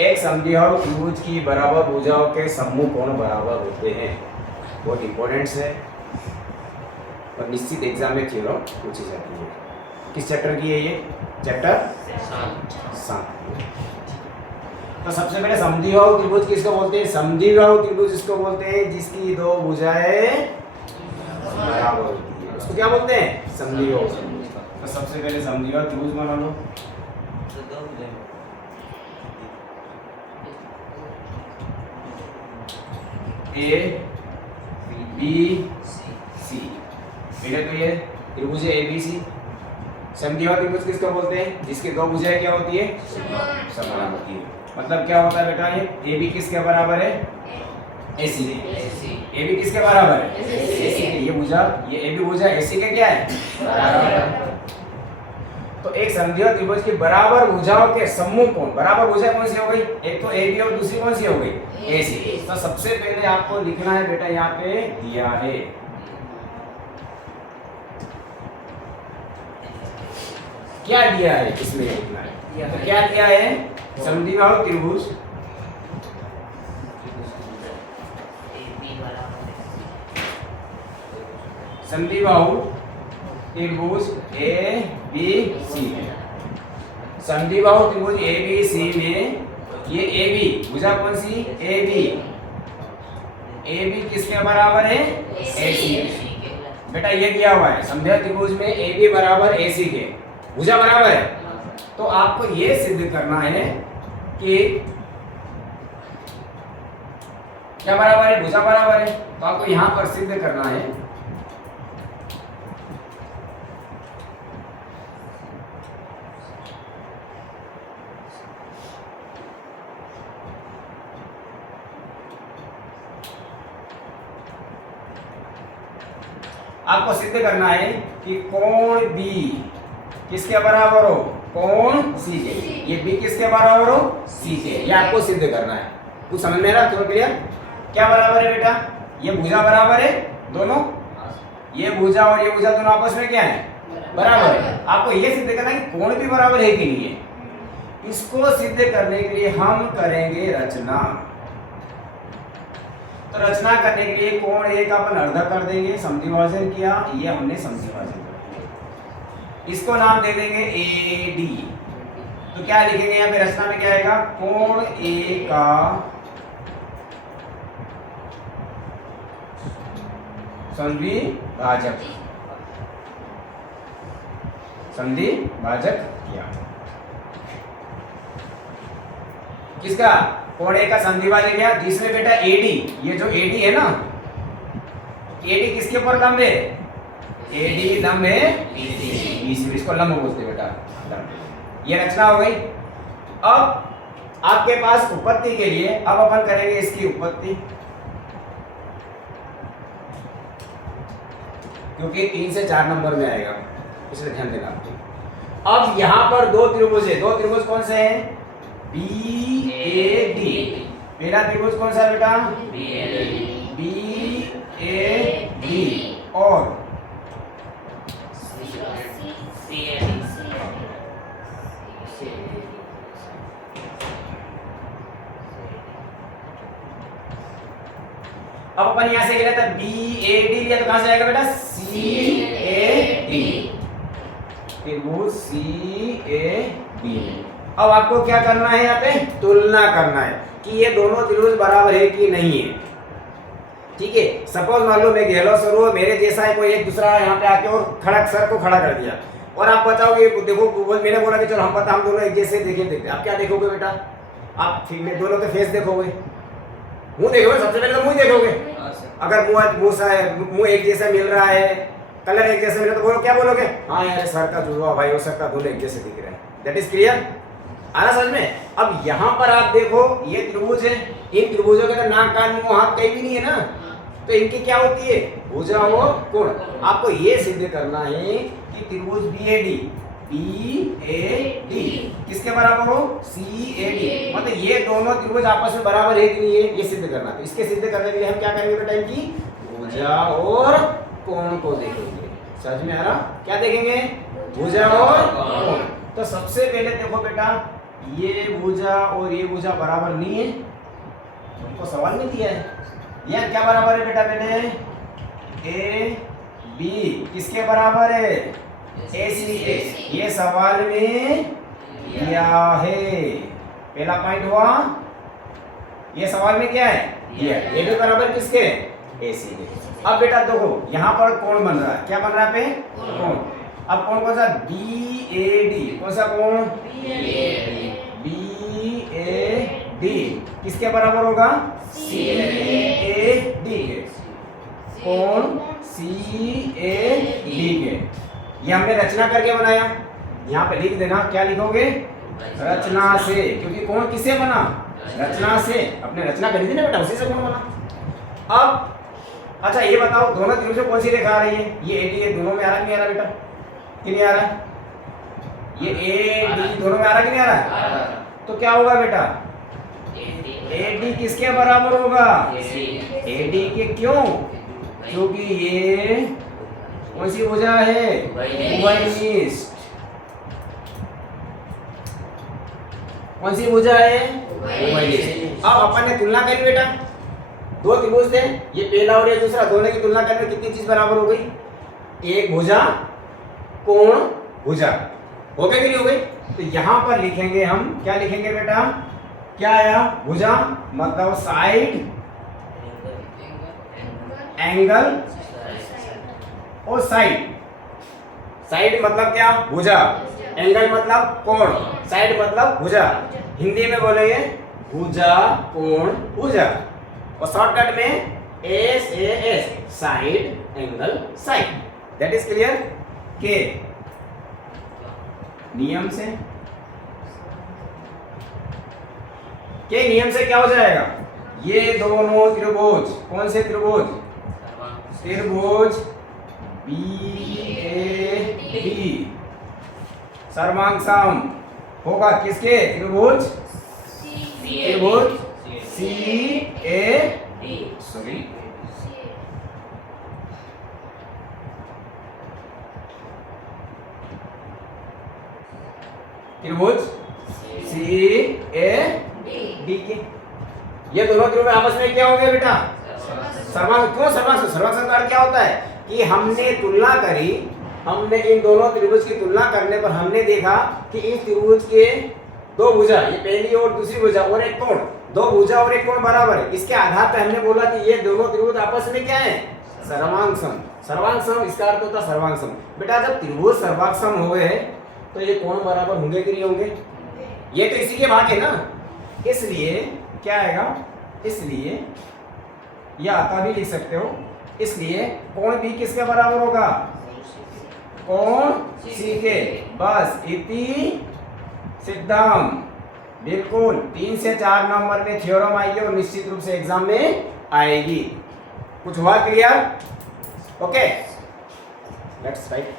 एक समद्विबाहु त्रिभुज की बराबर भुजाओं के सम्मुख कोण बराबर होते हैं। बहुत इंपॉर्टेंट है और निश्चित एग्जाम में थ्योरम पूछी जाती है। किस चैप्टर की है ये? चैप्टर 7। तो सबसे पहले समद्विबाहु त्रिभुज किसको बोलते हैं? समद्विबाहु त्रिभुज इसको बोलते हैं जिसकी दो भुजाएं बराबर होती है, उसको क्या बोलते हैं? समद्विबाहु त्रिभुज। तो सबसे पहले समद्विबाहु त्रिभुज बना लो। ए बी सी, पहले तो ये त्रिभुज है ए बी सी। समद्विबाहु त्रिभुज किसको बोलते हैं? जिसकी दो भुजाएं क्या होती है? समान होती है। मतलब क्या होता है बेटा? ये ए बी किसके बराबर है? ए सी। ए बी किसके बराबर है? ए सी। ये भुजा, ये ए बी भुजा ए सी के क्या है? बराबर। तो एक समद्विबाहु त्रिभुज की बराबर भुजाओं के सम्मुख कोण, बराबर भुजा कौन सी हो गई? एक तो ए बी और दूसरी कौन सी हो गई? ए सी। तो सबसे पहले आपको लिखना है बेटा, यहाँ पे दिया है क्या दिया है, इसमें लिखना है। तो क्या दिया है? समद्विबाहु त्रिभुज समद्विबाहु त्रिभुज ए बी सी में, समद्विबाहु त्रिभुज ए बी सी में ये ए बी भुजा कौन सी? ए बी किसके बराबर है? ए सी। बेटा ये दिया हुआ है समद्विबाहु त्रिभुज में ए बी बराबर ए सी के, भुजा बराबर है। तो आपको ये सिद्ध करना है कि क्या बराबर है? भुजा बराबर है। तो आपको यहां पर सिद्ध करना है आपको सिद्ध करना है कि कोण बी किसके बराबर हो? कोण सी के। ये बी किसके बराबर हो? सी के। ये आपको सिद्ध करना है। कुछ समझ में आ रहा? क्यों क्लियर? क्या बराबर है बेटा? ये भुजा बराबर है दोनों, ये भुजा और ये भुजा दोनों आपस में क्या है? बराबर है। आपको ये सिद्ध करना है कि कोण भी बराबर है कि नहीं है। इसको सिद्ध करने के लिए हम करेंगे रचना। तो रचना करने के लिए कोण ए का अपन अर्धा कर देंगे, समद्विभाजन किया, ये हमने समद्विभाजन कर दिया। इसको नाम दे देंगे ए डी। तो क्या लिखेंगे यहाँ पे रचना में? क्या आएगा? कोण ए का समद्विभाजक, समद्विभाजक किया। किसका? कोण ए का समद्विभाजक किया। जिसमें बेटा एडी, ये जो एडी है ना, एडी किसके ऊपर लंब है? एडी लंब है बीसी, इसको लंब बोलते बेटा, लंब। ये रचना हो गई। अब आपके पास उपपत्ति के लिए अब अपन करेंगे इसकी उपपत्ति, क्योंकि 3 से 4 नंबर में आएगा, इसलिए ध्यान देना आपको। अब यहां पर दो त्रिभुज है। दो त्रिभुज कौन से हैं? B A D. पहला त्रिभुज कौन सा बेटा? बी ए डी और अब अपन यहां से लिया था बी ए डी, लिया तो कहां से आएगा बेटा? सी ए डी, त्रिभुज सी ए डी। अब आपको क्या करना है? यहाँ पे तुलना करना है कि ये दोनों त्रिभुज बराबर है कि नहीं है। ठीक है, सपोज मान लो मैं गहलोत सर हूं, मेरे जैसा है कोई एक दूसरा यहाँ पे आके और खड़ा सर को खड़ा कर दिया, और आप बताओगे देखो, मैंने बोला कि चलो हम पता हम दोनों एक जैसे देखते। आप क्या देखोगे बेटा? आप ठीक है दोनों के फेस देखोगे, मुंह देखोगे, सबसे पहले तो मुंह देखोगे। अगर मुंह एक जैसा मिल रहा है, कलर एक जैसा मिल रहा है, तो बोलो क्या बोलोगे? हाँ यार सर का जुड़वा भाई हो सकता, दोनों एक जैसे दिख रहे हैं। That is clear? आना समझ में? अब यहाँ पर आप देखो ये त्रिभुज है, इन त्रिभुजों के तो नाक कान मुंह हाथ कहीं भी नहीं है ना, तो इनकी क्या होती है? भुजा और कोण। आपको ये सिद्ध करना है कि त्रिभुज बी ए डी किसके बराबर हो? सी ए डी। मतलब ये दोनों त्रिभुज आपस में बराबर है कि नहीं है, ये सिद्ध करना। तो इसके सिद्ध करने के लिए हम क्या करेंगे बेटा? इनकी भुजा और कोण को देखेंगे। समझ में आ रहा? क्या देखेंगे? भुजा और कोण। तो सबसे पहले देखो बेटा, ये भुजा और ये भुजा बराबर नहीं है, तुमको सवाल में दिया है। यह क्या बराबर है बेटा बेटे? ए बी किसके बराबर है? ए सी ए। ये सवाल में दिया है, पहला पॉइंट हुआ। ये सवाल में क्या है? दिया है। ए बी बराबर किसके? ए सी ए। अब बेटा देखो यहाँ पर कोण बन रहा है, क्या बन रहा है पे? कोण। अब कौन कौन सा? B A D. कौन सा कोण? बी ए डी किसके बराबर होगा? सी ए डी के। कोण सी ए डी के। ये हमने रचना करके बनाया, यहाँ पे लिख देना। क्या लिखोगे? रचना से, क्योंकि कोण किससे बना? रचना से। अपने रचना करी थी ना बेटा, उसी से कोण बना। अब अच्छा ये बताओ, दोनों त्रिभुज में कौन सी रेखा आ रही है? ये ए डी दोनों में आ रहा है, नहीं आ रहा बेटा? कि नहीं आ रहा है? ये ए डी दोनों में आ रहा कि नहीं आ रहा है? तो क्या होगा बेटा? ए डी किसके बराबर होगा? ए डी के। क्यों? क्योंकि ये कौन सी भुजा है? उभयनिष्ठ। कौन सी भुजा है? उभयनिष्ठ। अब अपन ने तुलना करी बेटा, दो त्रिभुज थे, ये पहला और ये दूसरा, दोनों की तुलना करने कितनी चीज बराबर हो गई? एक भुजा कोण भुजा। हो गई कि नहीं हो गई? तो यहाँ पर लिखेंगे हम, क्या लिखेंगे बेटा? क्या आया? भुजा मतलब साइड, एंगल और साइड। साइड मतलब क्या? भुजा। एंगल मतलब कोण। साइड मतलब भुजा। हिंदी में बोलेंगे भुजा कोण भुजा, और शॉर्टकट में S A S, side angle side. That is clear? के नियम से, के नियम से क्या हो जाएगा? ये दोनों त्रिभुज, कौन से त्रिभुज? त्रिभुज बी ए डी सर्वांग होगा किसके? त्रिभुज त्रिभुज सी ए डी, सॉरी त्रिभुज सी ए डी के। ये दोनों त्रिभुज आपस में क्या हो गए बेटा? सर्वांग। क्यों सर्वांग? सर्वांग का अर्थ क्या होता है कि हमने तुलना करी, हमने इन दोनों त्रिभुज की तुलना करने पर हमने देखा कि इस त्रिभुज के दो भुजा, ये पहली और दूसरी भुजा और एक कोण, दो भुजा और एक कोण बराबर है। इसके आधार पर हमने बोला कि ये दोनों त्रिभुज आपस में क्या है? सर्वांग सम। सर्वांग सम इसका अर्थ होता है सर्वांग सम। बेटा जब त्रिभुज सर्वांग सम हो गए तो ये कोण बराबर होंगे कि नहीं होंगे? ये तो इसी के भाग है ना, इसलिए क्या आएगा? इसलिए या आता भी लिख सकते हो, इसलिए कोण भी किसके बराबर होगा? कोण सी के। बस इति सिद्धम। बिल्कुल 3 से 4 नंबर में थ्योरम आएगी और निश्चित रूप से एग्जाम में आएगी। कुछ हुआ क्लियर? Okay, let's write.